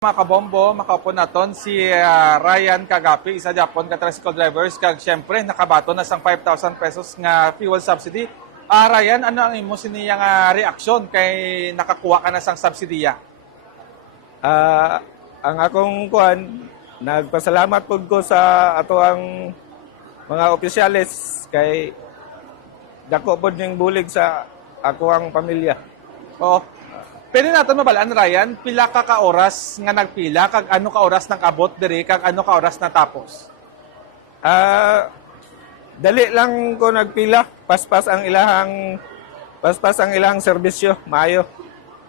Mga kabombo, makaupo naton si Ryan Kagapi, isa Japon ka tricycle drivers, kag syempre nakabato na sang 5,000 pesos nga fuel subsidy. Ryan, ano ang imo siniyang reaksyon kay nakakuha ka na sang subsidiya? Ang akong kuan, nagpasalamat pud ko sa ato ang mga opisyales kay dako pod ning bulig sa ako ang pamilya. Oo. Pwede natin mabalaan, Ryan, pila ka oras nga nagpila, kag ano ka oras nang abot diri, kag ano ka oras natapos? Dali lang ko nagpila, paspas ang ilahang serbisyo, maayo.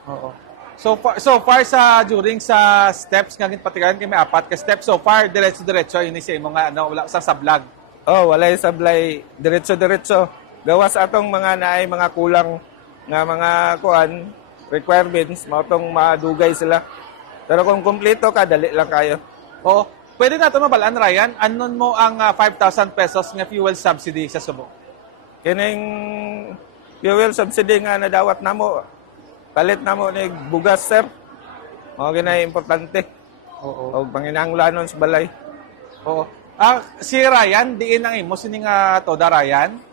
Oo. So far sa during sa steps nga gipatigan kay may apat ka steps, so far diretso-diretso ini sa imo nga ano wala sa vlog. Oh, walay sablay, diretso-diretso. Gawas atong mga naay mga kulang nga mga kuan, requirements, mautong madugay sila. Pero kung kumpleto ka, dali lang kayo. Oo. Pwede natin mabalaan, Ryan, anon mo ang 5,000 pesos nga fuel subsidy sa Subo? Kining fuel subsidy nga nadawat namo, palit namo ni bugas, sir. Mao ginay importante. Oo. O panginahanglanon sa balay. Oo. Si Ryan, diin ang imo sining toda, Ryan?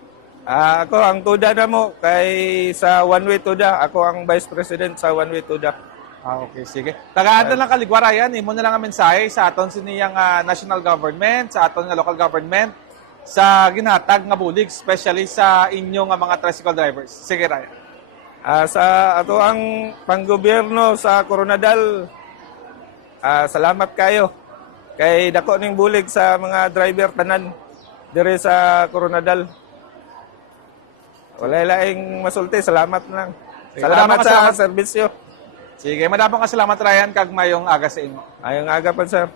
Ako ang tuda namo kay sa One Way Tuda. Ako ang Vice President sa One Way Tuda. Okay, sige. Tagaan na lang kaligwa, Ryan. Imo na lang ang mensahe sa aton siniyang national government, sa aton nga local government, sa ginhatag nga bulig, especially sa inyo nga mga tricycle drivers. Sige, Ryan. Sa ato ang panggobyerno sa Coronadal, salamat kayo. Kay dako ning bulig sa mga driver tanan dire sa Coronadal. Wala laing masulti, salamat lang. Sige, Salamat sa salamat. serbisyo. Sige, madamang salamat, Ryan, kag mayong aga sa imo. Ayong aga pa, sir.